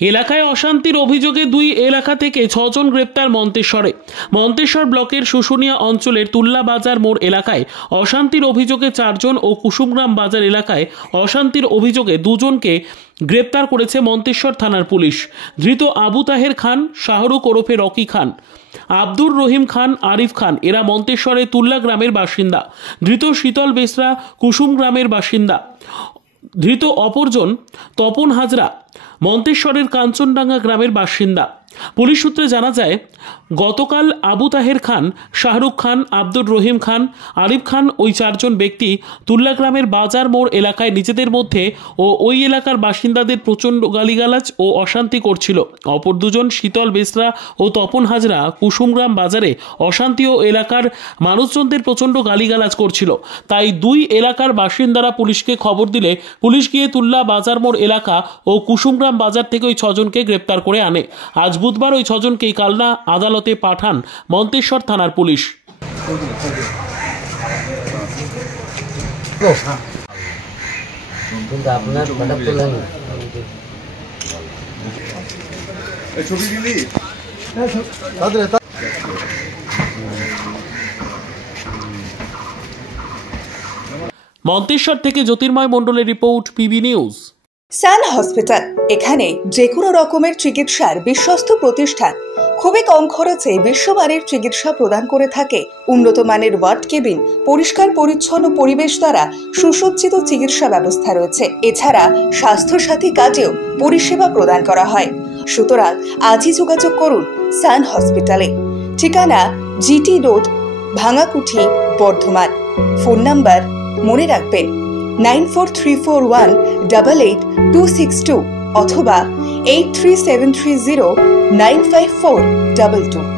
এলাকায় অশান্তির অভিযোগে দুই এলাকা থেকে 6 জন গ্রেপ্তার মন্তেশ্বরে। মন্তেশ্বর ব্লকের শুশুনিয়া অঞ্চলের তুল্লা বাজার মোড় এলাকায় অশান্তির অভিযোগে 4 জন ও কুসুমগ্রাম বাজার এলাকায় অশান্তির অভিযোগে 2 জনকে গ্রেপ্তার করেছে মন্তেশ্বর থানার পুলিশ। ধৃত আবু তাহের খান, শাহরুখ ওরফে রকি খান, আব্দুর রহিম খান, আরিফ খান এরা মন্তেশ্বরের তুল্লা গ্রামের বাসিন্দা। ধৃত শীতল বেসরা কুসুম গ্রামের বাসিন্দা। ধৃত অপরজন তপন হাজরা মন্তেশ্বরের কাঞ্চনডাঙ্গা গ্রামের বাসিন্দা। পুলিশ সূত্রে জানা যায়, গতকাল আবু তাহের খান, শাহরুখ খান, আব্দুর রহিম খান, আরিফ খান ওই 4 জন ব্যক্তি তুল্লা গ্রামের বাজার মোড় এলাকায় নিজেদের মধ্যে ও ওই এলাকার বাসিন্দাদের প্রচণ্ড গালিগালাজ ও অশান্তি করছিল। অপর 2 জন শীতল বেসরা ও তপন হাজরা কুসুমগ্রাম বাজারে অশান্তি ও এলাকার মানুষজনদের প্রচণ্ড গালিগালাজ করছিল। তাই 2 এলাকার বাসিন্দারা পুলিশকে খবর দিলে পুলিশ গিয়ে তুল্লা বাজার মোড় এলাকা ও কুসুমগ্রাম বাজার থেকে ওই 6 জনকে গ্রেপ্তার করে আনে। আজ বুধবার ওই 6 জনকেই কালনা আদালতে পাঠান মন্তেশ্বর থানার পুলিশ। মন্তেশ্বর থেকে জ্যোতির্ময় মণ্ডলের রিপোর্ট, পিবি নিউজ। সান হসপিটাল, এখানে যে কোনো রকমের চিকিৎসার বিশ্বস্ত প্রতিষ্ঠান। খুবই কম খরচে বিশ্বমানের চিকিৎসা প্রদান করে থাকে। উন্নত মানের ওয়ার্ড কেবিন, পরিষ্কার পরিচ্ছন্ন পরিবেশ দ্বারা সুসজ্জিত চিকিৎসা ব্যবস্থা রয়েছে। এছাড়া স্বাস্থ্য সাথী কাজেও পরিষেবা প্রদান করা হয়। সুতরাং আজই যোগাযোগ করুন সান হসপিটালে। ঠিকানা GT road, Bhangakuthi, Bardhaman. Phone number মনে রাখবেন 9434188262 অথবা 83730954222।